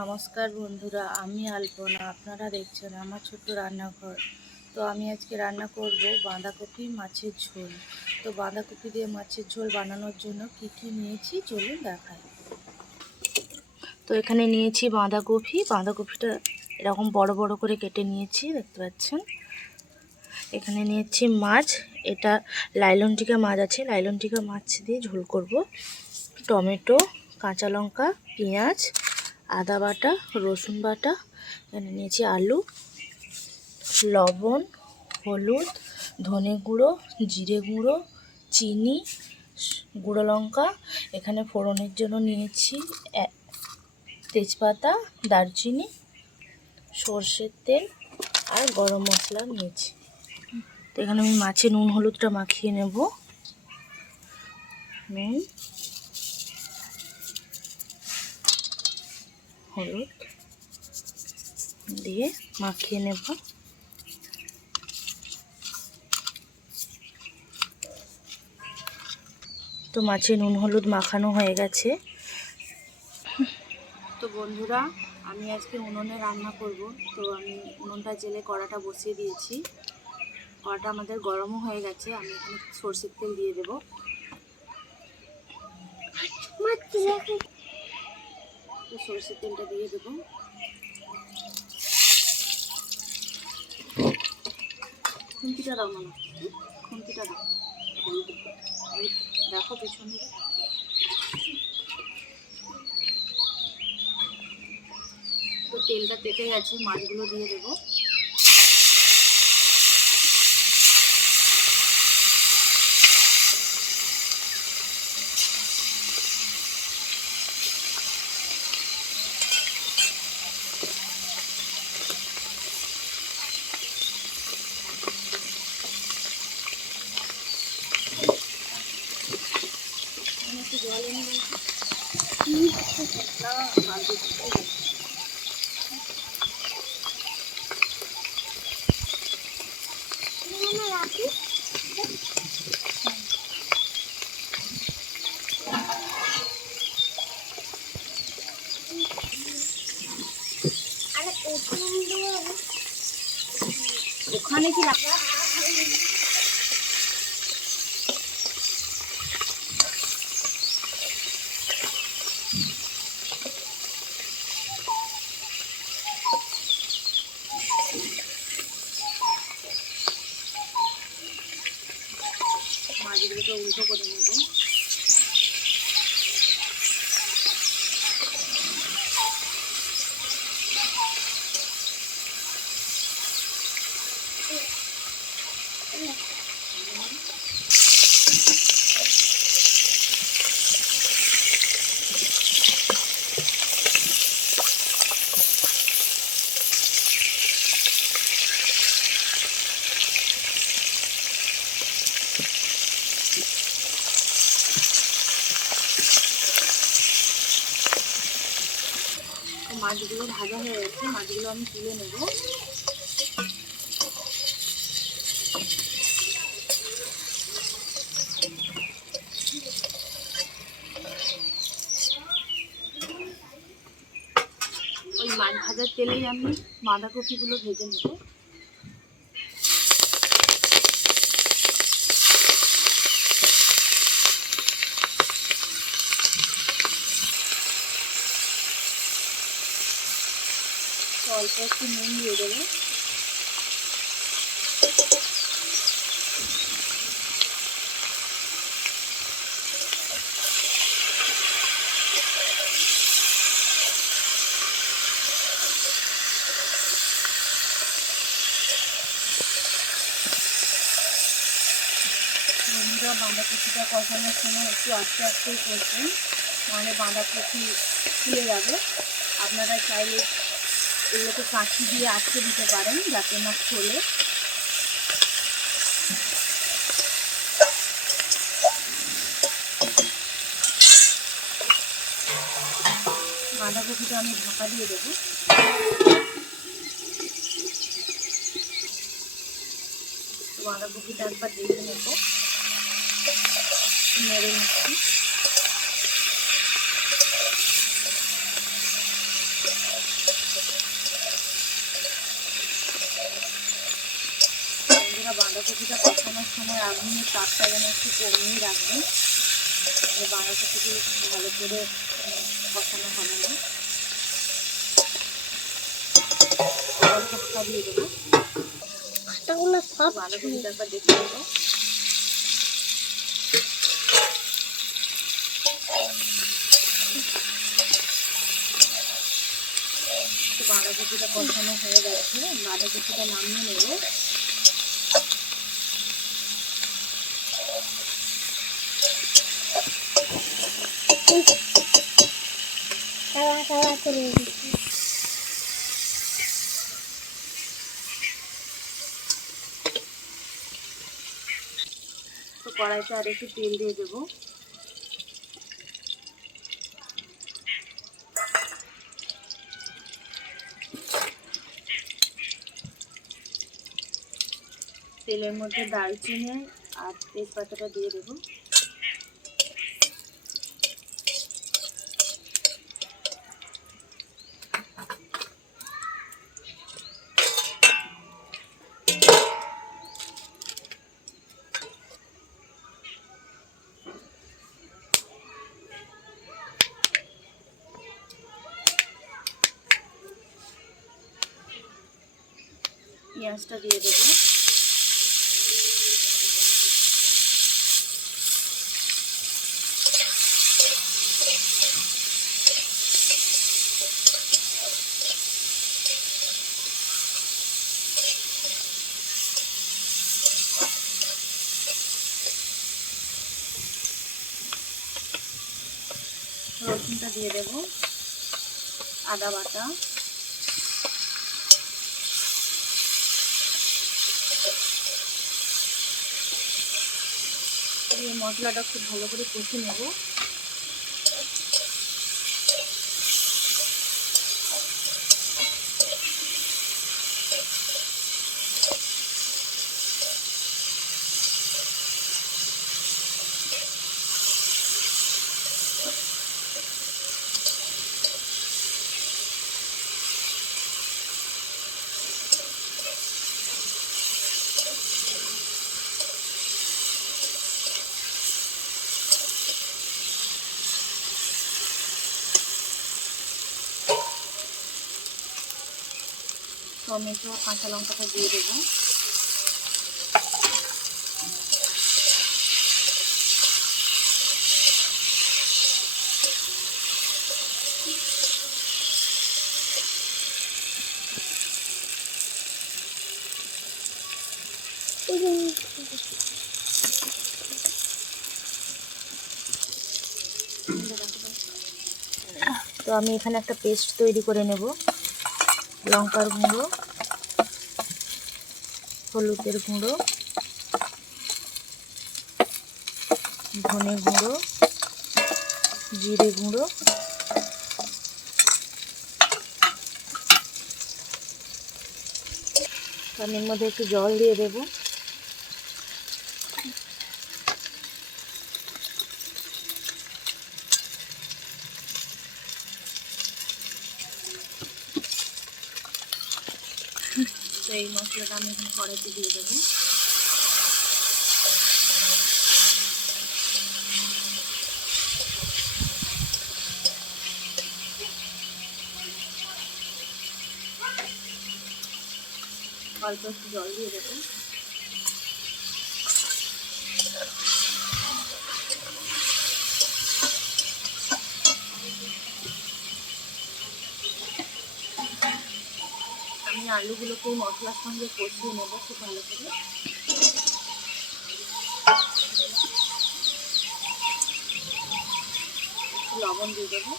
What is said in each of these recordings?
নমস্কার বন্ধুরা, আমি আলপনা। আপনারা দেখছেন আমার ছোট্ট রান্নাঘর। তো আমি আজকে রান্না করব বাঁধাকপি মাছের ঝোল। তো বাঁধাকপি দিয়ে মাছের ঝোল বানানোর জন্য কি কি নিয়েছি চলুন দেখাই। তো এখানে নিয়েছি বাঁধাকপিটা এরকম বড় বড় করে কেটে নিয়েছি, দেখতে পাচ্ছেন। এখানে নিয়েছি মাছ, এটা লাইলনটিকা মাছ আছে, লাইলনটিকা মাছ দিয়ে ঝোল করব। টমেটো, কাঁচা লঙ্কা, পেঁয়াজ, আদা বাটা, রসুন বাটা, এখানে নিয়েছি আলু, লবণ, হলুদ, ধনে গুঁড়ো, জিরে গুঁড়ো, চিনি, গুঁড়ো লঙ্কা। এখানে ফোড়নের জন্য নিয়েছি তেজপাতা, দারচিনি, সর্ষের তেল আর গরম মশলা নিয়েছি। তো এখানে আমি মাছে নুন হলুদটা মাখিয়ে নেব। নুন, হলুদ দিয়ে মাখিয়ে নেব। তো মাছে নুন হলুদ মাখানো হয়ে গেছে। তো বন্ধুরা, আমি আজকে উনুনে রান্না করব। তো আমি উনুনটা জেলে কড়াটা বসিয়ে দিয়েছি। কড়াটা আমাদের গরমও হয়ে গেছে। আমি এখানে সরষের তেল দিয়ে দেবো। তো সরষের তেলটা দিয়ে দেবো। খুন্তিটা দাও না, খুন্তিটা দাও, দেখো পেছন দিকে। তো তেলটা তেতে গেছে, মাছগুলো দিয়ে দেবো। একটু জল এনে দেবো না, ওখানে কি রাখা? মাছগুলোকে উল্টো করে নেব। মাছগুলো ভাজা হয়ে গেছে, মাছগুলো আমি তুলে নেব। ওই মাছ ভাজার তেলেই আমি বাঁধাকপিগুলো ভেজে নেব। অল্প একটু নুন দিয়ে দেবো। বন্ধুরা, বাঁধাকপিটা কষানোর সময় একটু আস্তে আস্তেই করছেন, মানে বাঁধাকপি ফুলে যাবে। আপনারা চাইলে এগুলোকে কাঁচি দিয়ে আটকে দিতে পারেন যাতে না খোলে। বাঁধাকপিটা আমি ঢাকা দিয়ে দেবো। তো বাঁধাকপিটা একবার দেখে নেব, নেড়ে নিচ্ছি। বাঁধাকপিটা কষানোর সময় আগুনের তাপটা যেন একটু কমিয়ে রাখবেন, তাহলে বাঁধাকপিটি ভালো করে কষানো হবে না। ঢাকা দিয়ে দেবো, বাঁধাকপিটা একবার দেখে নেবো। বাঁধাকপিটা কষানো হয়ে গেছে, বাঁধাকপিটা নামিয়ে নেব। তো কড়াইতে আর একটু তেল দিয়ে দেবো। তেলের মধ্যে দারচিনি আর তেজপাতাটা দিয়ে দেবো। পেঁয়াজটা দিয়ে দেবো। রসুনটা দিয়ে দেবো, আদা বাটা, এই মশলাটা খুব ভালো করে কষে নেব। টমেটো কাঁচা লঙ্কাটা দিয়ে দেবো। তো আমি এখানে একটা পেস্ট তৈরি করে নেব। লঙ্কার গুঁড়ো, হলুদের গুঁড়ো, ধনে গুঁড়ো, জিরে গুঁড়ো, আমি এর মধ্যে একটু জল দিয়ে দেবো। তো এই মশলাটা আমি এখানে কড়াইতে দিয়ে দেবো। অল্প একটু জল দিয়ে দেবো। আমি আলুগুলোকে মশলার সঙ্গে কষিয়ে নেবো খুব ভালো করে। লবণ দিয়ে দেবো।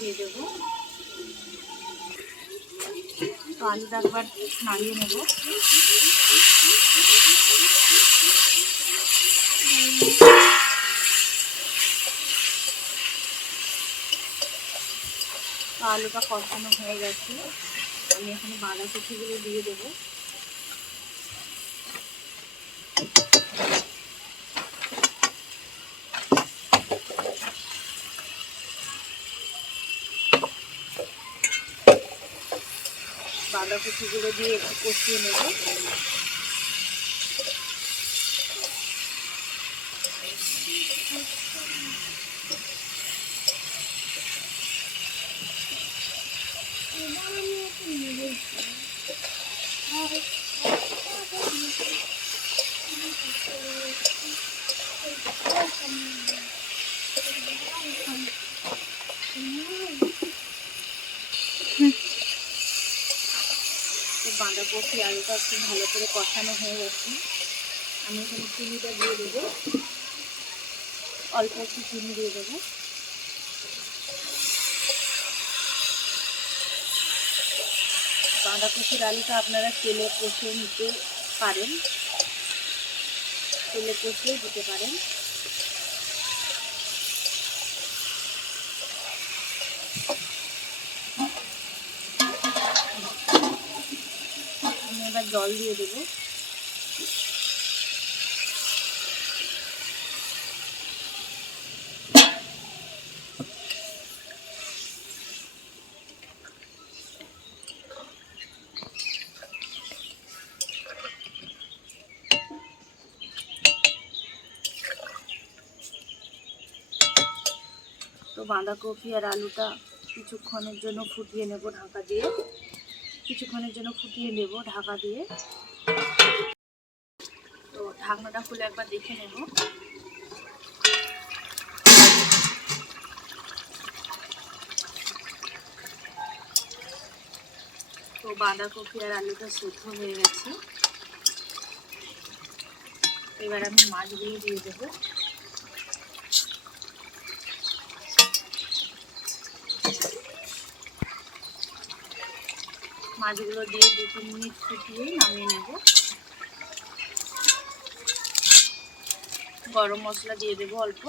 দিয়ে দেবো। তো আলুটা একবার নাড়িয়ে নেব। তো আলুটা কষানো হয়ে গেছে, আমি এখানে বাঁধাকপিগুলো দিয়ে দেবো। বাঁধাকপিগুলো দিয়ে একটু কষিয়ে নেব। তো বাঁধাকপি আলুটা একটু ভালো করে কষানো হয়ে গেছে। আমি এখানে চিনিটা দিয়ে দেবো, অল্প একটু চিনি দিয়ে দেবো। বাঁধাকপির আলুটা আপনারা তেলে কষে নিতে পারেন, তেলে কষিয়ে দিতে পারেন। আমি এবার জল দিয়ে দেবো। তো বাঁধাকপি আর আলুটা কিছুক্ষণের জন্য ফুটিয়ে নেব ঢাকা দিয়ে, ঢাকা দিয়ে। তো ঢাকনাটা খুলে একবার দেখে নেব। তো বাঁধাকপি আর আলুটা সেদ্ধ হয়ে গেছে। এবার আমি মাছগুলো দিয়ে দেবো। মাছগুলো দিয়ে 2-3 মিনিট ফুটিয়ে নামিয়ে নেব। গরম মশলা দিয়ে দেবো অল্প।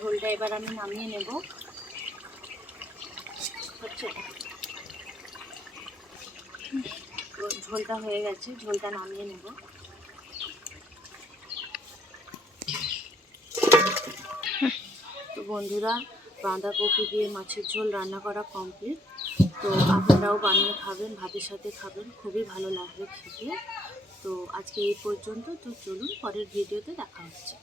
ঝোলটা এবার আমি নামিয়ে নেব। ঝোলটা হয়ে গেছে, ঝোলটা নামিয়ে নেব। তো বন্ধুরা, বাঁধাকপি দিয়ে মাছের ঝোল রান্না করা কমপ্লিট। তো আপনারাও বানিয়ে খাবেন, ভাতের সাথে খাবেন, খুবই ভালো লাগবে খেতে। তো আজকে এই পর্যন্ত। তো চলুন পরের ভিডিওতে দেখা হচ্ছে।